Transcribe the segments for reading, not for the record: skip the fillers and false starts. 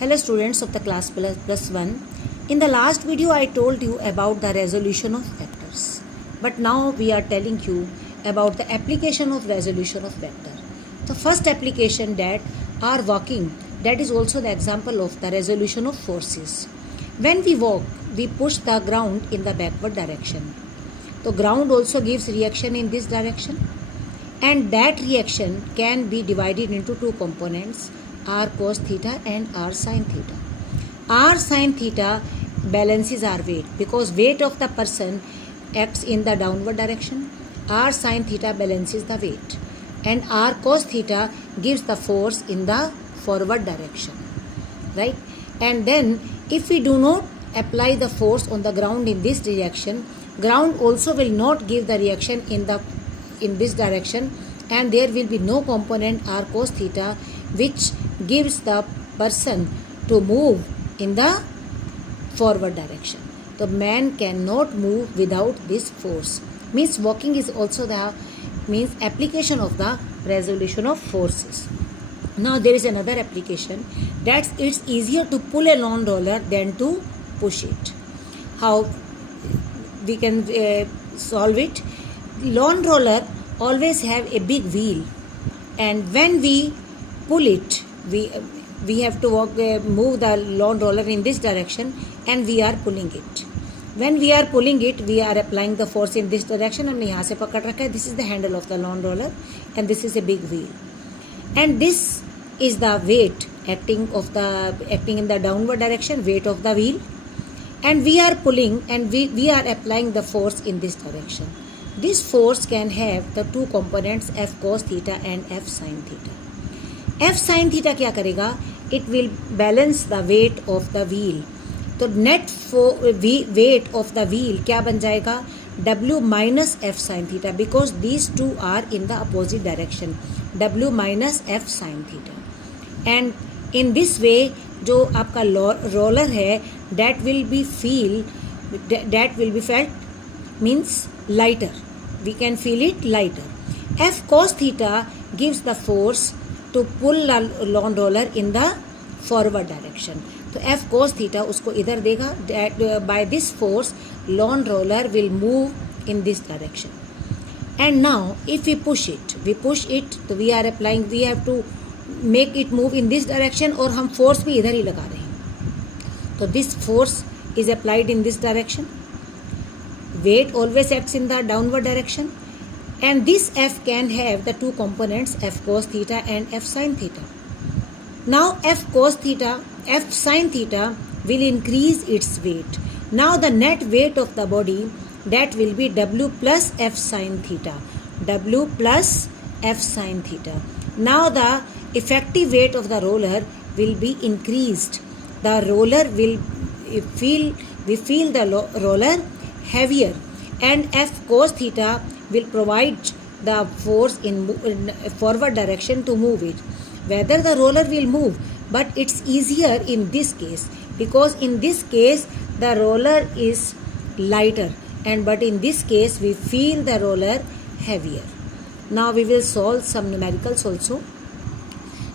Hello students of the class plus 1. In the last video I told you about the resolution of vectors. But now we are telling you about the application of resolution of vector. The first application that are walking, that is also the example of the resolution of forces. When we walk, we push the ground in the backward direction. The ground also gives reaction in this direction. And that reaction can be divided into two components, r cos theta and r sin theta. R sin theta balances our weight because weight of the person acts in the downward direction. R sin theta balances the weight. And r cos theta gives the force in the forward direction. Right? And then if we do not apply the force on the ground in this direction, ground also will not give the reaction in this direction, and there will be no component r cos theta which gives the person to move in the forward direction. The man cannot move without this force. Means walking is also the means application of the resolution of forces. Now there is another application that it's easier to pull a lawn roller than to push it. How we can solve it? Lawn roller always have a big wheel, and when we pull it, we have to move the lawn roller in this direction, and we are pulling it. When we are pulling it, we are applying the force in this direction. हमने यहाँ से पकड़ रखा है. This is the handle of the lawn roller, and this is a big wheel, and this is the weight acting in the downward direction, weight of the wheel, and we are pulling, and we are applying the force in this direction. This force can have the two components f cos theta and f sin theta. F sin theta क्या करेगा? It will balance the weight of the wheel. तो net weight of the wheel क्या बन जाएगा? W minus f sin theta, because these two are in the opposite direction. W minus f sin theta. And in this way जो आपका roller है that will be felt means lighter. We can feel it lighter. F cos theta gives the force to pull the lawn roller in the forward direction. तो F cos theta उसको इधर देगा. That by this force lawn roller will move in this direction. And now if we push it, तो we are applying, we have to make it move in this direction, और हम force भी इधर ही लगा रहे हैं. तो this force is applied in this direction. Weight always acts in the downward direction, and this F can have the two components f cos theta and f sin theta. Now f sin theta will increase its weight. Now the net weight of the body, that will be W plus f sin theta. W plus f sin theta. Now the effective weight of the roller will be increased. The roller will feel the roller heavier, and f cos theta will provide the force in forward direction to move it. Whether the roller will move, but it's easier in this case, because in this case the roller is lighter, but in this case we feel the roller heavier. Now we will solve some numericals also.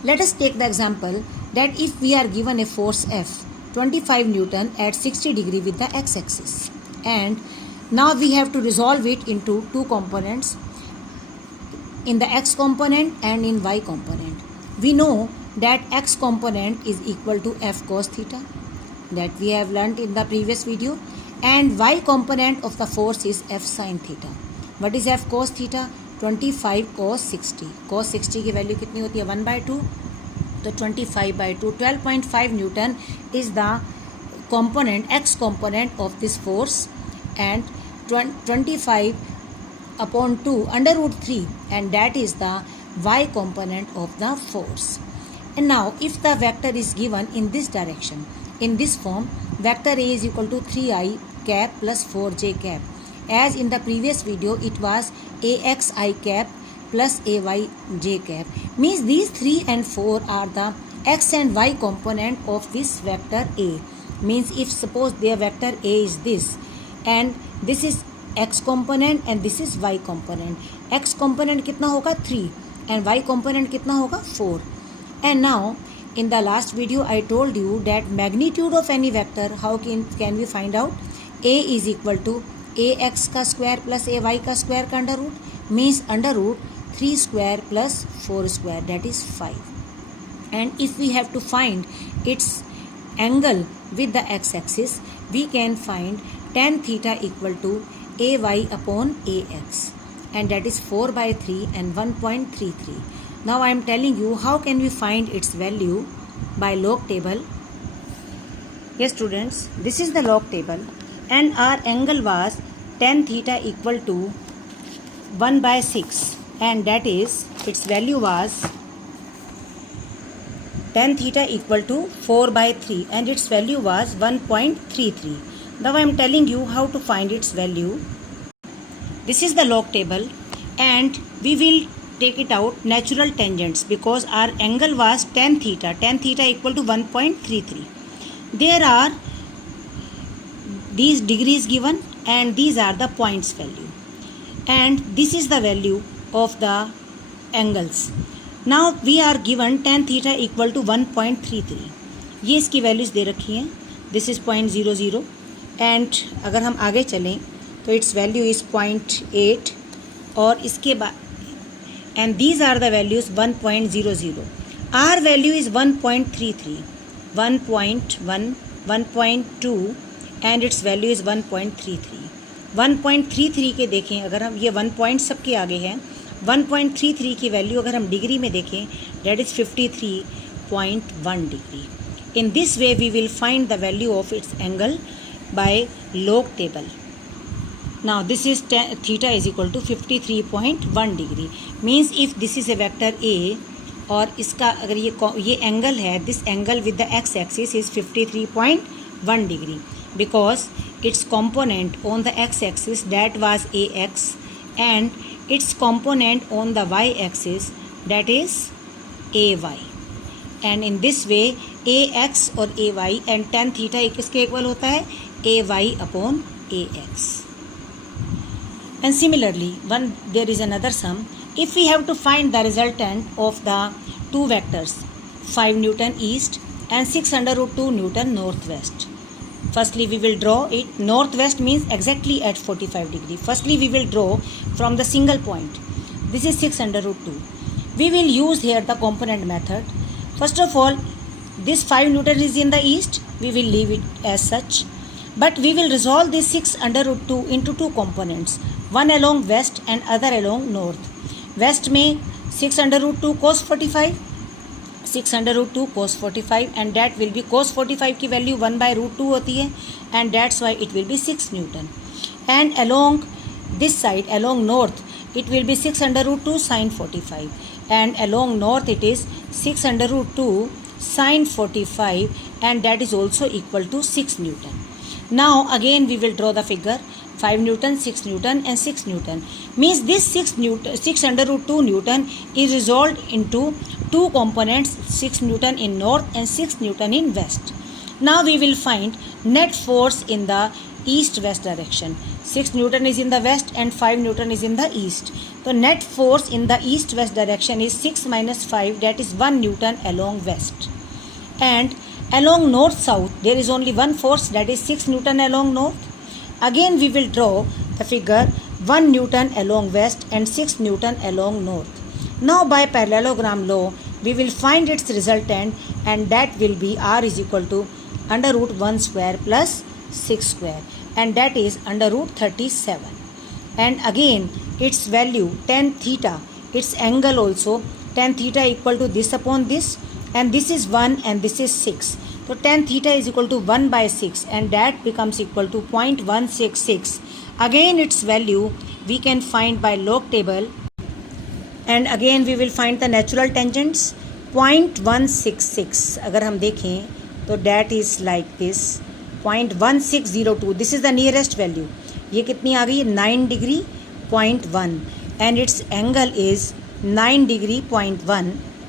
Let us take the example that if we are given a force F 25 Newton at 60 degree with the x-axis, and now we have to resolve it into two components, in the x component and in y component. We know that x component is equal to f cos theta, that we have learnt in the previous video, and y component of the force is f sin theta. What is f cos theta? 25 cos 60. Cos 60 की value कितनी होती है? 1/2. तो 25/2, 12.5 Newton is the component, x component of this force, and 25 upon 2 under root 3, and that is the y component of the force. And now if the vector is given in this direction, in this form, vector A is equal to 3i cap plus 4j cap. As in the previous video it was axi cap plus ayj cap. Means these 3 and 4 are the x and y component of this vector A. Means if suppose their vector A is this, and this is x component and this is y component. X component कितना होगा? 3, and y component कितना होगा? 4. And now In the last video I told you that magnitude of any vector, how can we find out? A is equal to ax का square plus ay का square का under root, means under root 3 square plus 4 square, that is 5. And if we have to find its angle with the x-axis, we can find tan theta equal to ay upon ax, and that is 4 by 3 and 1.33. Now I am telling you how can we find its value by log table. Yes students, this is the log table, and our angle was tan theta equal to 1 by 6, and that is its value was tan theta equal to 4 by 3, and its value was 1.33. Now I am telling you how to find its value. This is the log table, and we will take it out natural tangents because our angle was tan theta equal to 1.33. There are these degrees given, and these are the points value, and this is the value of the angles. Now we are given tan theta equal to 1.33. ये इसकी values दे रखी हैं. This is 0.00, and अगर हम आगे चलें तो it's value is 0.8, और इसके बाद and these are the values 1.00. Our value is 1.33, 1.1, 1.2, and its value is 1.33. 1.33 के देखें अगर हम, ये 1 पॉइंट सबके आगे है, 1.33 की वैल्यू अगर हम डिग्री में देखें, that is 53.1 degree. In this way we will find the value of its angle by log table. Now this is theta is equal to 53.1 degree. Means if this is a vector A, और इसका अगर ये angle है, this angle with the x axis is 53.1 degree because its component on the x axis that was ax, and its component on the y axis that is ay. And in this way ax और ay and tan theta किसके equal होता है? ay upon ax. And similarly, there is another sum. If we have to find the resultant of the two vectors 5 Newton east and 6 under root 2 Newton northwest. Firstly, we will draw it. Northwest means exactly at 45 degree. Firstly, we will draw from the single point. This is 6 under root 2. We will use here the component method. First of all, this 5 Newton is in the east. We will leave it as such. But we will resolve this 6 under root 2 into two components. One along west and other along north. West में 6 under root 2 cos 45, 6 under root 2 cos 45, and that will be cos 45 की value 1 by root 2 होती है, and that's why it will be 6 Newton. And along this side, along north, it will be 6 under root 2 sin 45, and along north it is 6 under root 2 sin 45, and that is also equal to 6 Newton. Now again we will draw the figure. 5 Newton, 6 Newton and 6 Newton. Means this 6 under root 2 Newton is resolved into two components, 6 Newton in north and 6 Newton in west. Now we will find net force in the east-west direction. 6 Newton is in the west and 5 Newton is in the east. So net force in the east-west direction is 6 minus 5, that is 1 Newton along west. And along north-south there is only one force, that is 6 Newton along north. Again we will draw the figure 1 Newton along west and 6 Newton along north. Now by parallelogram law we will find its resultant, and that will be r is equal to under root 1 square plus 6 square, and that is under root 37. And again its value tan theta, its angle also tan theta equal to this upon this, and this is 1 and this is 6. So tan theta is equal to 1 by 6, and that becomes equal to 0.166. Again its value we can find by log table, and again we will find the natural tangents 0.166. अगर हम देखें तो that is like this 0.1602. This is the nearest value. ये कितनी आ गई? 9 degree 0.1, and its angle is 9 degree 0.1.